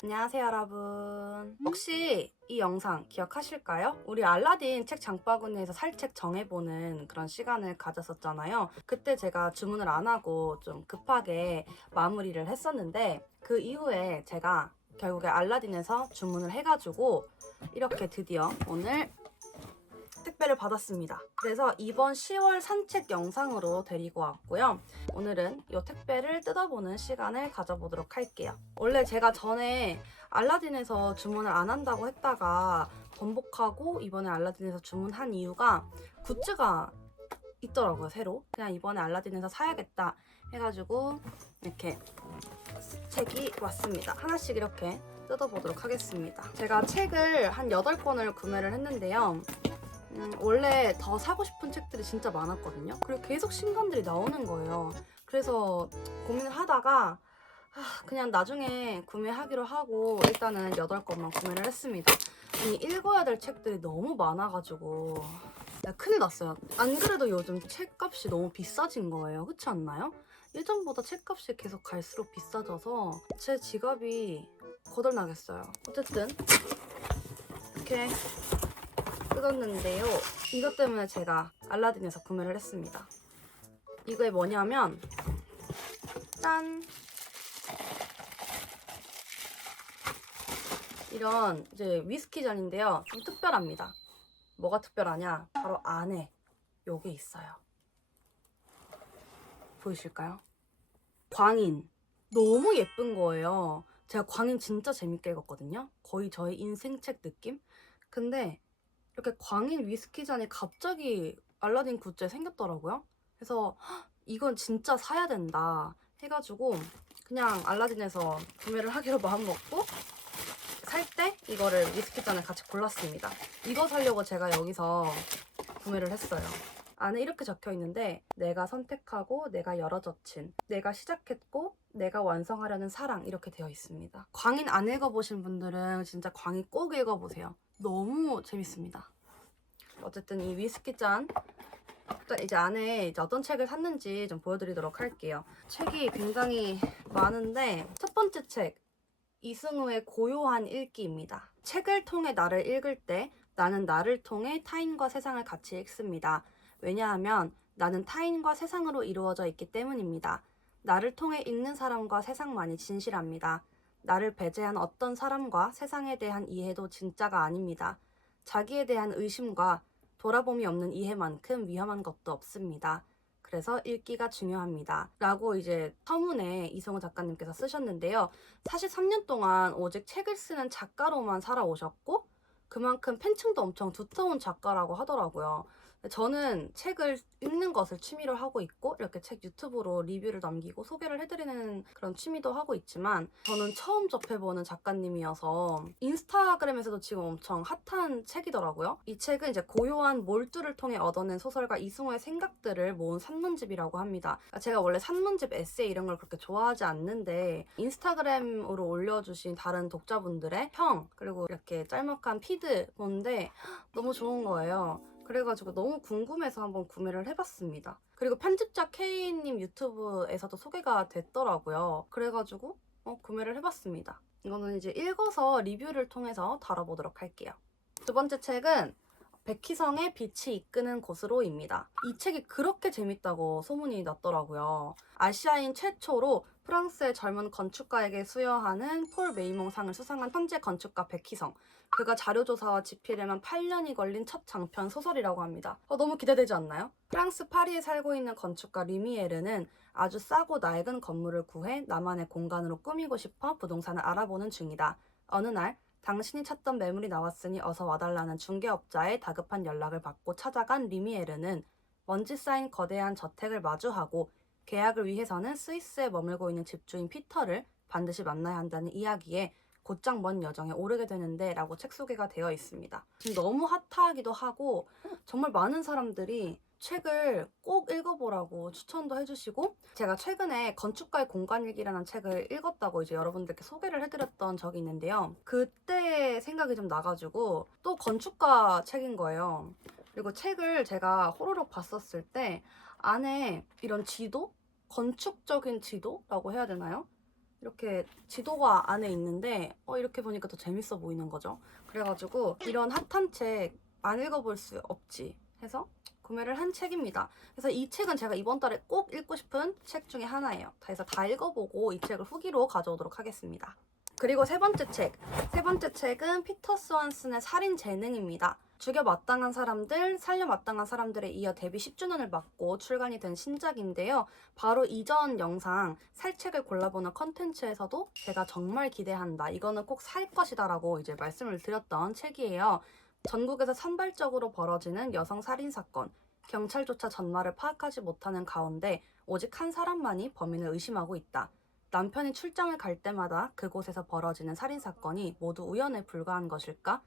안녕하세요 여러분. 혹시 이 영상 기억하실까요? 우리 알라딘 책 장바구니에서 살 책 정해보는 그런 시간을 가졌었잖아요. 그때 제가 주문을 안 하고 좀 급하게 마무리를 했었는데 그 이후에 제가 결국에 알라딘에서 주문을 해가지고 이렇게 드디어 오늘 택배를 받았습니다. 그래서 이번 10월 산책 영상으로 데리고 왔고요. 오늘은 이 택배를 뜯어보는 시간을 가져보도록 할게요. 원래 제가 전에 알라딘에서 주문을 안 한다고 했다가 번복하고 이번에 알라딘에서 주문한 이유가 굿즈가 있더라고요, 새로. 그냥 이번에 알라딘에서 사야겠다 해가지고 이렇게 책이 왔습니다. 하나씩 이렇게 뜯어보도록 하겠습니다. 제가 책을 한 8권을 구매를 했는데요. 원래 더 사고 싶은 책들이 진짜 많았거든요. 그리고 계속 신간들이 나오는 거예요. 그래서 고민을 하다가 그냥 나중에 구매하기로 하고 일단은 8권만 구매를 했습니다. 아니, 읽어야 될 책들이 너무 많아가지고 큰일 났어요. 안 그래도 요즘 책값이 너무 비싸진 거예요. 그렇지 않나요? 예전보다 책값이 계속 갈수록 비싸져서 제 지갑이 거덜나겠어요. 어쨌든 이렇게 뜯었는데요. 이것 때문에 제가 알라딘에서 구매를 했습니다. 이게 뭐냐면 짠! 이런 이제 위스키 잔인데요. 좀 특별합니다. 뭐가 특별하냐? 바로 안에 요게 있어요. 보이실까요? 광인. 너무 예쁜 거예요. 제가 광인 진짜 재밌게 읽었거든요. 거의 저의 인생책 느낌? 근데 이렇게 광인 위스키 잔이 갑자기 알라딘 굿즈에 생겼더라고요. 그래서 이건 진짜 사야 된다 해가지고 그냥 알라딘에서 구매를 하기로 마음먹고 살 때 이거를 위스키 잔을 같이 골랐습니다. 이거 사려고 제가 여기서 구매를 했어요. 안에 이렇게 적혀 있는데 내가 선택하고 내가 열어젖힌 내가 시작했고 내가 완성하려는 사랑 이렇게 되어 있습니다. 광인 안 읽어보신 분들은 진짜 광인 꼭 읽어보세요. 너무 재밌습니다. 어쨌든 이 위스키 잔 이제 안에 이제 어떤 책을 샀는지 좀 보여드리도록 할게요. 책이 굉장히 많은데 첫 번째 책 이승우의 고요한 읽기입니다. 책을 통해 나를 읽을 때 나는 나를 통해 타인과 세상을 같이 읽습니다. 왜냐하면 나는 타인과 세상으로 이루어져 있기 때문입니다. 나를 통해 읽는 사람과 세상만이 진실합니다. 나를 배제한 어떤 사람과 세상에 대한 이해도 진짜가 아닙니다. 자기에 대한 의심과 돌아봄이 없는 이해만큼 위험한 것도 없습니다. 그래서 읽기가 중요합니다. 라고 이제 서문에 이승우 작가님께서 쓰셨는데요. 사실 3년 동안 오직 책을 쓰는 작가로만 살아오셨고 그만큼 팬층도 엄청 두터운 작가라고 하더라고요. 저는 책을 읽는 것을 취미로 하고 있고 이렇게 책 유튜브로 리뷰를 남기고 소개를 해드리는 그런 취미도 하고 있지만 저는 처음 접해보는 작가님이어서 인스타그램에서도 지금 엄청 핫한 책이더라고요. 이 책은 이제 고요한 몰두를 통해 얻어낸 소설가 이승우의 생각들을 모은 산문집이라고 합니다. 제가 원래 산문집 에세이 이런 걸 그렇게 좋아하지 않는데 인스타그램으로 올려주신 다른 독자분들의 평 그리고 이렇게 짤막한 피드 보는데 너무 좋은 거예요. 그래가지고 너무 궁금해서 한번 구매를 해봤습니다. 그리고 편집자 K님 유튜브에서도 소개가 됐더라고요. 그래가지고 구매를 해봤습니다. 이거는 이제 읽어서 리뷰를 통해서 다뤄보도록 할게요. 두 번째 책은 백희성의 빛이 이끄는 곳으로입니다. 이 책이 그렇게 재밌다고 소문이 났더라고요. 아시아인 최초로 프랑스의 젊은 건축가에게 수여하는 폴 메이몽상을 수상한 천재 건축가 백희성. 그가 자료조사와 집필에만 8년이 걸린 첫 장편 소설이라고 합니다. 너무 기대되지 않나요? 프랑스 파리에 살고 있는 건축가 르미에르는 아주 싸고 낡은 건물을 구해 나만의 공간으로 꾸미고 싶어 부동산을 알아보는 중이다. 어느 날 당신이 찾던 매물이 나왔으니 어서 와달라는 중개업자의 다급한 연락을 받고 찾아간 리미에르는 먼지 쌓인 거대한 저택을 마주하고 계약을 위해서는 스위스에 머물고 있는 집주인 피터를 반드시 만나야 한다는 이야기에 곧장 먼 여정에 오르게 되는데 라고 책 소개가 되어 있습니다. 지금 너무 핫하기도 하고 정말 많은 사람들이 책을 꼭 읽어보라고 추천도 해주시고 제가 최근에 건축가의 공간일기라는 책을 읽었다고 이제 여러분들께 소개를 해드렸던 적이 있는데요. 그때 생각이 좀 나가지고 또 건축가 책인 거예요. 그리고 책을 제가 호로록 봤었을 때 안에 이런 지도? 건축적인 지도라고 해야 되나요? 이렇게 지도가 안에 있는데 이렇게 보니까 더 재밌어 보이는 거죠. 그래가지고 이런 핫한 책 안 읽어볼 수 없지 해서 구매를 한 책입니다. 그래서 이 책은 제가 이번 달에 꼭 읽고 싶은 책 중에 하나예요. 그래서 다 읽어보고 이 책을 후기로 가져오도록 하겠습니다. 그리고 세 번째 책. 세 번째 책은 피터 스완슨의 살인 재능입니다. 죽여 마땅한 사람들, 살려 마땅한 사람들에 이어 데뷔 10주년을 맞고 출간이 된 신작인데요. 바로 이전 영상 살책을 골라보는 컨텐츠에서도 제가 정말 기대한다. 이거는 꼭 살 것이다 라고 이제 말씀을 드렸던 책이에요. 전국에서 산발적으로 벌어지는 여성 살인 사건. 경찰조차 전말을 파악하지 못하는 가운데 오직 한 사람만이 범인을 의심하고 있다. 남편이 출장을 갈 때마다 그곳에서 벌어지는 살인사건이 모두 우연에 불과한 것일까?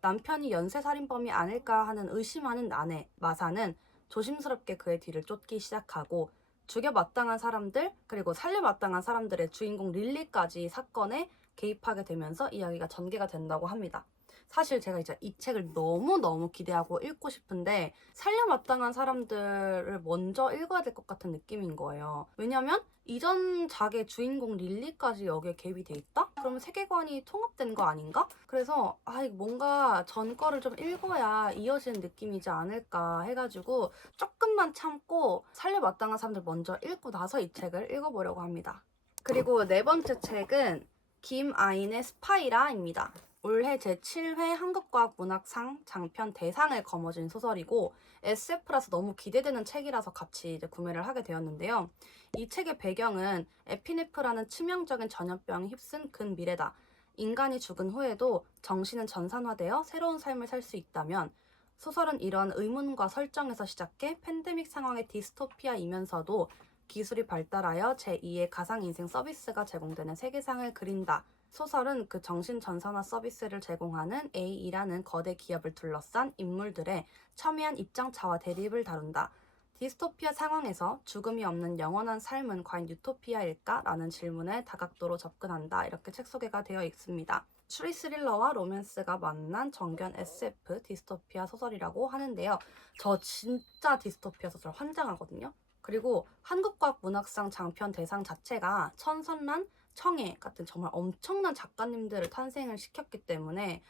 남편이 연쇄살인범이 아닐까 하는 의심하는 아내, 마사는 조심스럽게 그의 뒤를 쫓기 시작하고 죽여 마땅한 사람들, 그리고 살려 마땅한 사람들의 주인공 릴리까지 사건에 개입하게 되면서 이야기가 전개가 된다고 합니다. 사실 제가 이제 이 책을 너무너무 기대하고 읽고 싶은데 살려 마땅한 사람들을 먼저 읽어야 될 것 같은 느낌인 거예요. 왜냐면 이전 작의 주인공 릴리까지 여기에 개입이 돼 있다? 그러면 세계관이 통합된 거 아닌가? 그래서 이거 뭔가 전 거를 좀 읽어야 이어지는 느낌이지 않을까 해가지고 조금만 참고 살려 마땅한 사람들 먼저 읽고 나서 이 책을 읽어보려고 합니다. 그리고 네 번째 책은 김아인의 스파이라입니다. 올해 제7회 한국과학문학상 장편 대상을 거머쥔 소설이고 SF라서 너무 기대되는 책이라서 같이 이제 구매를 하게 되었는데요. 이 책의 배경은 에피네프라는 치명적인 전염병이 휩쓴 근미래다. 인간이 죽은 후에도 정신은 전산화되어 새로운 삶을 살 수 있다면 소설은 이런 의문과 설정에서 시작해 팬데믹 상황의 디스토피아이면서도 기술이 발달하여 제2의 가상인생 서비스가 제공되는 세계상을 그린다. 소설은 그 정신전산화 서비스를 제공하는 A이라는 거대 기업을 둘러싼 인물들의 첨예한 입장차와 대립을 다룬다. 디스토피아 상황에서 죽음이 없는 영원한 삶은 과연 유토피아일까? 라는 질문에 다각도로 접근한다. 이렇게 책 소개가 되어 있습니다. 추리 스릴러와 로맨스가 만난 정견 SF 디스토피아 소설이라고 하는데요. 저 진짜 디스토피아 소설 환장하거든요. 그리고 한국과학문학상 장편 대상 자체가 천선란, 청해 같은 정말 엄청난 작가님들을 탄생을 시켰기 때문에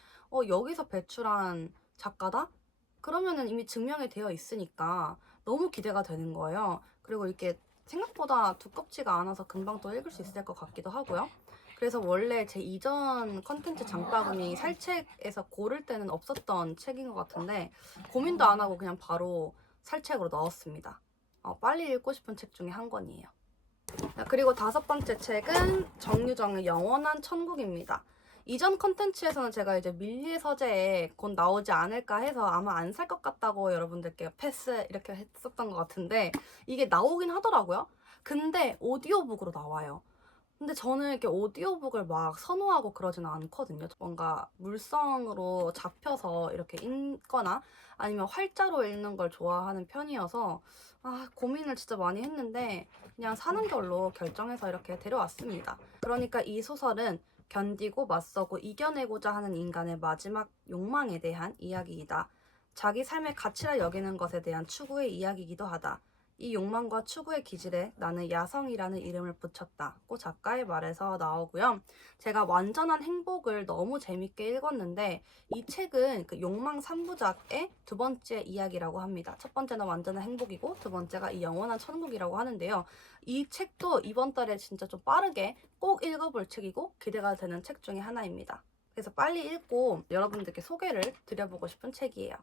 여기서 배출한 작가다? 그러면은 이미 증명이 되어 있으니까 너무 기대가 되는 거예요. 그리고 이게 생각보다 두껍지가 않아서 금방 또 읽을 수 있을 것 같기도 하고요. 그래서 원래 제 이전 컨텐츠 장바구니 살책에서 고를 때는 없었던 책인 것 같은데 고민도 안 하고 그냥 바로 살책으로 넣었습니다. 빨리 읽고 싶은 책 중에 한 권이에요. 그리고 다섯 번째 책은 정유정의 영원한 천국입니다. 이전 컨텐츠에서는 제가 이제 밀리의 서재에 곧 나오지 않을까 해서 아마 안 살 것 같다고 여러분들께 패스 이렇게 했었던 것 같은데 이게 나오긴 하더라고요. 근데 오디오북으로 나와요. 근데 저는 이렇게 오디오북을 막 선호하고 그러지는 않거든요. 뭔가 물성으로 잡혀서 이렇게 읽거나 아니면 활자로 읽는 걸 좋아하는 편이어서 고민을 진짜 많이 했는데 그냥 사는 걸로 결정해서 이렇게 데려왔습니다. 그러니까 이 소설은 견디고 맞서고 이겨내고자 하는 인간의 마지막 욕망에 대한 이야기이다. 자기 삶의 가치라 여기는 것에 대한 추구의 이야기이기도 하다. 이 욕망과 추구의 기질에 나는 야성이라는 이름을 붙였다고 작가의 말에서 나오고요. 제가 완전한 행복을 너무 재밌게 읽었는데 이 책은 그 욕망 3부작의 두 번째 이야기라고 합니다. 첫 번째는 완전한 행복이고 두 번째가 이 영원한 천국이라고 하는데요. 이 책도 이번 달에 진짜 좀 빠르게 꼭 읽어볼 책이고 기대가 되는 책 중에 하나입니다. 그래서 빨리 읽고 여러분들께 소개를 드려보고 싶은 책이에요.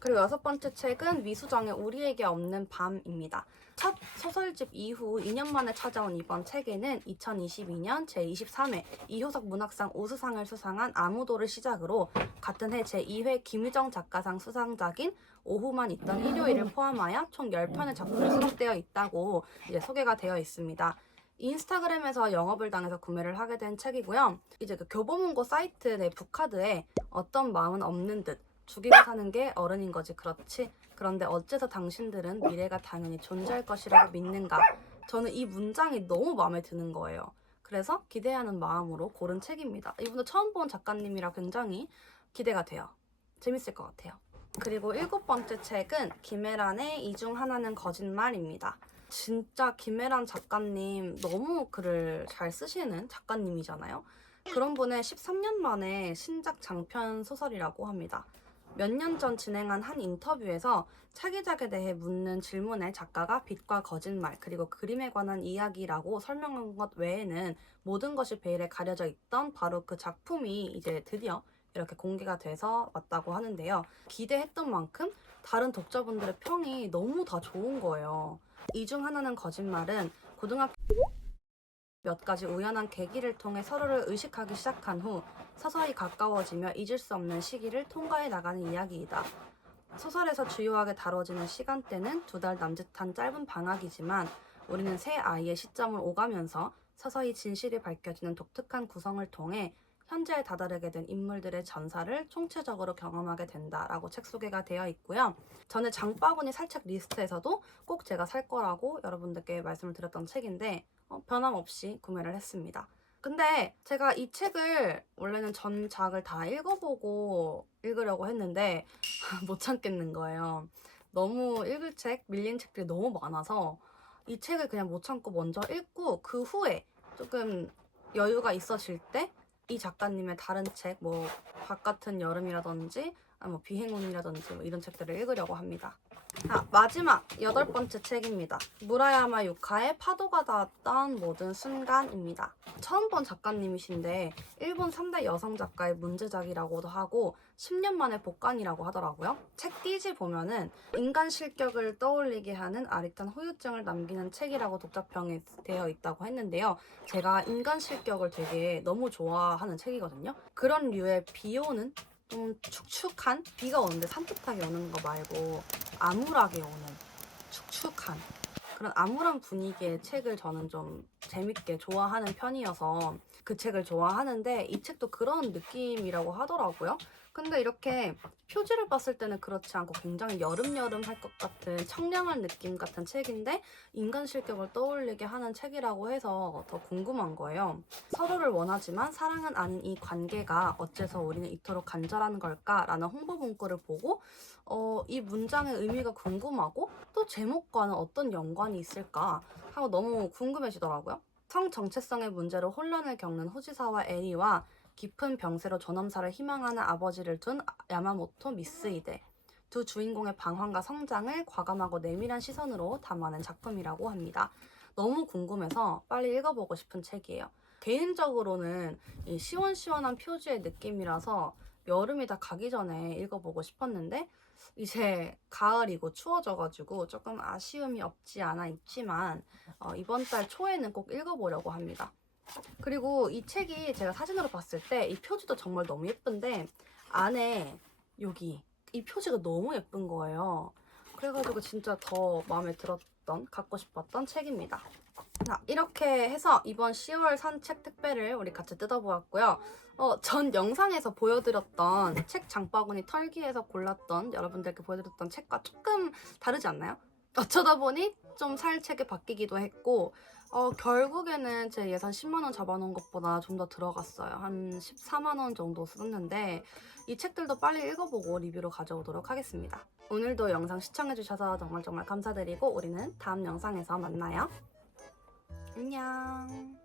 그리고 여섯 번째 책은 위수정의 우리에게 없는 밤입니다. 첫 소설집 이후 2년 만에 찾아온 이번 책에는 2022년 제23회 이효석 문학상 우수상을 수상한 아무도를 시작으로 같은 해 제2회 김유정 작가상 수상작인 오후만 있던 일요일을 포함하여 총 10편의 작품이 수록되어 있다고 이제 소개가 되어 있습니다. 인스타그램에서 영업을 당해서 구매를 하게 된 책이고요. 이제 그 교보문고 사이트 내 북카드에 어떤 마음은 없는 듯 죽이고 사는 게 어른인 거지 그렇지? 그런데 어째서 당신들은 미래가 당연히 존재할 것이라고 믿는가? 저는 이 문장이 너무 마음에 드는 거예요. 그래서 기대하는 마음으로 고른 책입니다. 이분도 처음 본 작가님이라 굉장히 기대가 돼요. 재밌을 것 같아요. 그리고 일곱 번째 책은 김애란의 이 중 하나는 거짓말입니다. 진짜 김혜란 작가님 너무 글을 잘 쓰시는 작가님이잖아요. 그런 분의 13년 만에 신작 장편 소설이라고 합니다. 몇 년 전 진행한 한 인터뷰에서 차기작에 대해 묻는 질문에 작가가 빛과 거짓말 그리고 그림에 관한 이야기라고 설명한 것 외에는 모든 것이 베일에 가려져 있던 바로 그 작품이 이제 드디어 이렇게 공개가 돼서 왔다고 하는데요. 기대했던 만큼 다른 독자분들의 평이 너무 다 좋은 거예요. 이 중 하나는 거짓말은 고등학교 몇 가지 우연한 계기를 통해 서로를 의식하기 시작한 후 서서히 가까워지며 잊을 수 없는 시기를 통과해 나가는 이야기이다. 소설에서 주요하게 다뤄지는 시간대는 2달 남짓한 짧은 방학이지만 우리는 새 아이의 시점을 오가면서 서서히 진실이 밝혀지는 독특한 구성을 통해 현재에 다다르게 된 인물들의 전사를 총체적으로 경험하게 된다라고 책 소개가 되어 있고요. 전에 장바구니 살 책 리스트에서도 꼭 제가 살 거라고 여러분들께 말씀을 드렸던 책인데 변함없이 구매를 했습니다. 근데 제가 이 책을 원래는 전작을 다 읽어보고 읽으려고 했는데 못 참겠는 거예요. 너무 읽을 책, 밀린 책들이 너무 많아서 이 책을 그냥 못 참고 먼저 읽고 그 후에 조금 여유가 있어질 때 이 작가님의 다른 책, 뭐 바깥은 여름이라든지 뭐 비행운이라든지 뭐 이런 책들을 읽으려고 합니다. 마지막 8번째 책입니다. 무라야마 유카의 파도가 닿았던 모든 순간입니다. 처음 본 작가님이신데 일본 3대 여성 작가의 문제작이라고도 하고 10년 만에 복간이라고 하더라고요. 책 띠지 보면은 인간 실격을 떠올리게 하는 아릿한 후유증을 남기는 책이라고 독자평에 되어 있다고 했는데요. 제가 인간 실격을 되게 너무 좋아하는 책이거든요. 그런 류의 비 오는 좀 축축한 비가 오는데 산뜻하게 오는 거 말고 암울하게 오는 축축한 그런 암울한 분위기의 책을 저는 좀 재밌게 좋아하는 편이어서 그 책을 좋아하는데 이 책도 그런 느낌이라고 하더라고요. 근데 이렇게 표지를 봤을 때는 그렇지 않고 굉장히 여름여름 할 것 같은 청량한 느낌 같은 책인데 인간 실격을 떠올리게 하는 책이라고 해서 더 궁금한 거예요. 서로를 원하지만 사랑은 아닌 이 관계가 어째서 우리는 이토록 간절한 걸까라는 홍보 문구를 보고 이 문장의 의미가 궁금하고 또 제목과는 어떤 연관이 있을까 하고 너무 궁금해지더라고요. 성 정체성의 문제로 혼란을 겪는 호지사와 에리와 깊은 병세로 존엄사를 희망하는 아버지를 둔 야마모토 미스이데. 두 주인공의 방황과 성장을 과감하고 내밀한 시선으로 담아낸 작품이라고 합니다. 너무 궁금해서 빨리 읽어보고 싶은 책이에요. 개인적으로는 이 시원시원한 표지의 느낌이라서 여름이 다 가기 전에 읽어보고 싶었는데 이제 가을이고 추워져가지고 조금 아쉬움이 없지 않아 있지만 이번 달 초에는 꼭 읽어보려고 합니다. 그리고 이 책이 제가 사진으로 봤을 때 이 표지도 정말 너무 예쁜데 안에 여기 이 표지가 너무 예쁜 거예요. 그래가지고 진짜 더 마음에 들었던, 갖고 싶었던 책입니다. 자, 이렇게 해서 이번 10월 산책 택배를 우리 같이 뜯어보았고요. 전 영상에서 보여드렸던 책 장바구니 털기에서 골랐던 여러분들께 보여드렸던 책과 조금 다르지 않나요? 어쩌다 보니 좀 살 책이 바뀌기도 했고 결국에는 제 예산 10만 원 잡아놓은 것보다 좀 더 들어갔어요. 한 14만 원 정도 썼는데 이 책들도 빨리 읽어보고 리뷰로 가져오도록 하겠습니다. 오늘도 영상 시청해주셔서 정말 감사드리고 우리는 다음 영상에서 만나요. 안녕.